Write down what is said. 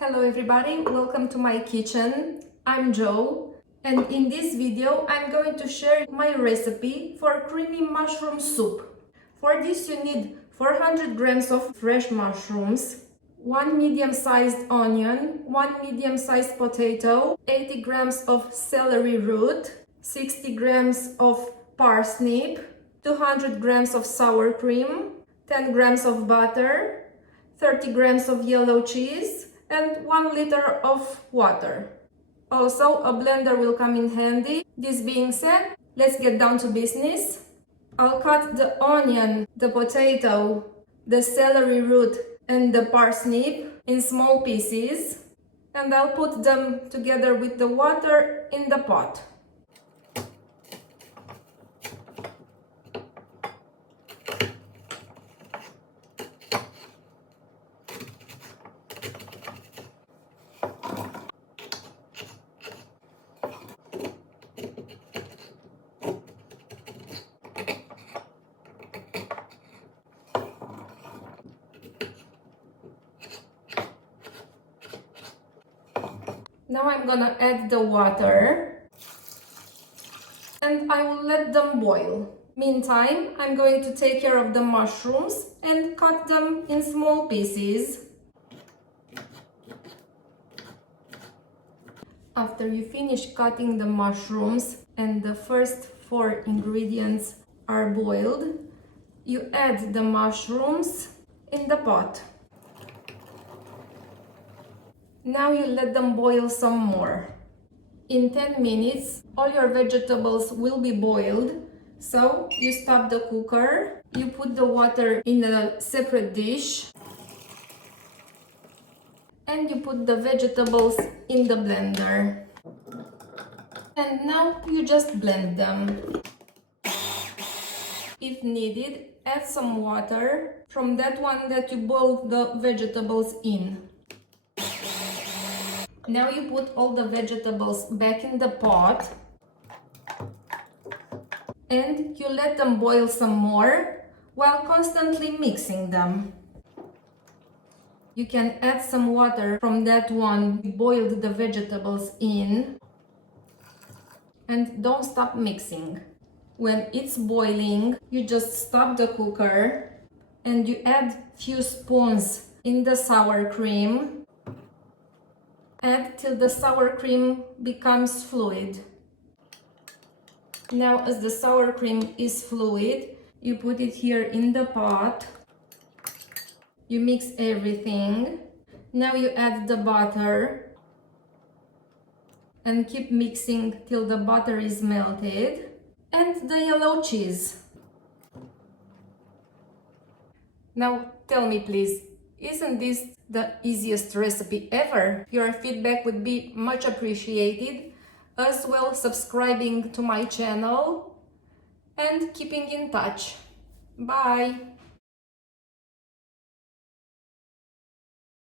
Hello everybody, welcome to my kitchen. I'm Jo, and in this video I'm going to share my recipe for creamy mushroom soup. For this you need 400 grams of fresh mushrooms, 1 medium-sized onion, 1 medium-sized potato, 80 grams of celery root, 60 grams of parsnip, 200 grams of sour cream, 10 grams of butter, 30 grams of yellow cheese, and 1 liter of water. Also, a blender will come in handy. This being said, let's get down to business. I'll cut the onion, the potato, the celery root, and the parsnip in small pieces, and I'll put them together with the water in the pot. Now I'm gonna add the water and I will let them boil. Meantime, I'm going to take care of the mushrooms and cut them in small pieces. After you finish cutting the mushrooms and the first 4 ingredients are boiled, you add the mushrooms in the pot. Now you let them boil some more. In 10 minutes, all your vegetables will be boiled. So you stop the cooker, you put the water in a separate dish, and you put the vegetables in the blender. And now you just blend them. If needed, add some water from that one that you boiled the vegetables in. Now you put all the vegetables back in the pot and you let them boil some more while constantly mixing them. You can add some water from that one you boiled the vegetables in and don't stop mixing. When it's boiling, you just stop the cooker and you add few spoons in the sour cream. Add till the sour cream becomes fluid. Now, as the sour cream is fluid, you put it here in the pot. You mix everything. Now you add the butter and keep mixing till the butter is melted, and the yellow cheese. Now tell me please, isn't this the easiest recipe ever? Your feedback would be much appreciated, as well subscribing to my channel and keeping in touch. Bye!